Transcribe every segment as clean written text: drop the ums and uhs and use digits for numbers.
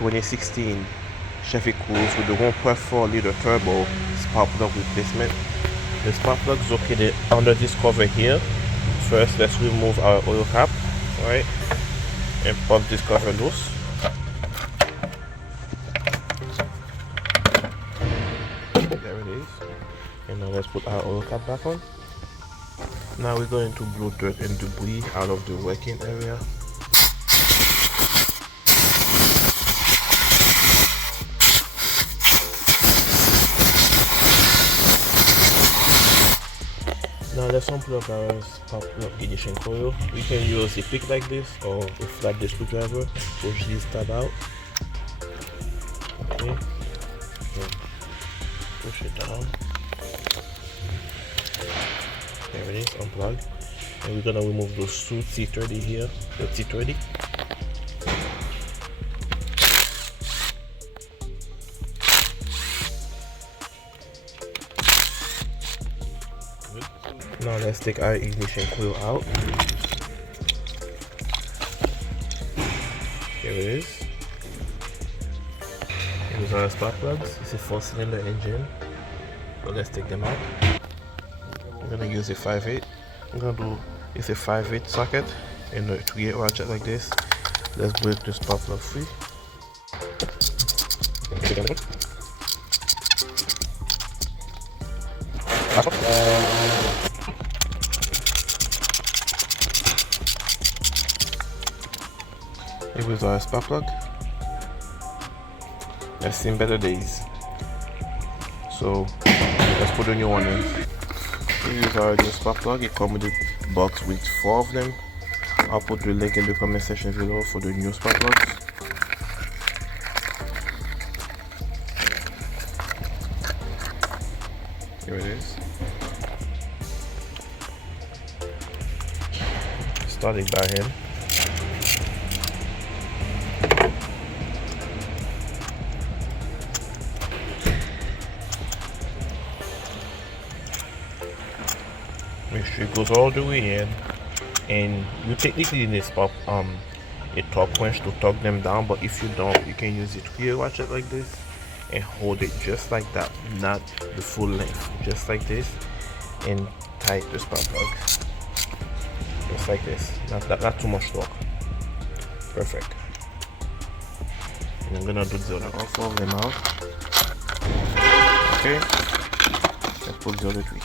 2016 Chevy Cruze with the 1.4 liter turbo spark plug replacement. The spark plug is located under this cover here. First, let's remove our oil cap, right, and pop this cover loose. There it is. And now let's put our oil cap back on. Now we're going to blow dirt and debris out of the working area. Now let's unplug our spark plug ignition coil. We can use a pick like this or a flat disc screwdriver. Push this tab out. Okay. And push it down. There it is, unplugged. And we're gonna remove those two T30 here, the T30. Now let's take our ignition coil out. Here it is. These are our spark plugs. It's a 4-cylinder engine. So let's take them out. I'm gonna use a 5/8. It's a 5/8 socket and a 3/8 ratchet like this. Let's break the spark plug free. It was our spark plug. I've seen better days. So let's put a new one in. This is our new spark plug. It comes with a box with 4 of them. I'll put the link in the comment section below for the new spark plugs. Here it is. Started by hand. Make sure it goes all the way in, and you technically need a torque wrench to torque them down, but if you don't, you can use it here, watch it like this, and hold it just like that, not the full length, just like this, and tight the spark plug, just like this, not too much torque. Perfect. And I'm gonna do the other, all 4 of them out. Okay, let's put the other 3.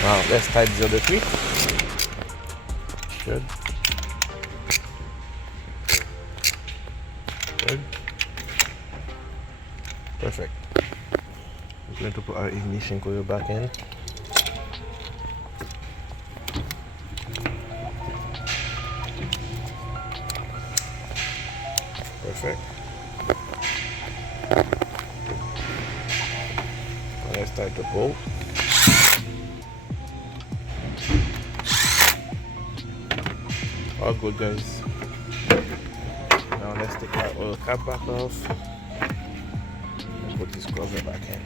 Now let's tighten the other 3. Good. Good. Perfect. We're going to put our ignition coil back in. Perfect. Now let's tighten the bolt. All good, guys. Now let's take our oil cap back off and put this cover back in.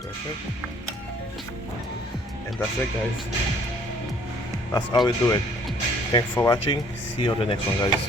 Perfect. And that's it, guys. That's how we do it. Thanks for watching. See you on the next one, guys.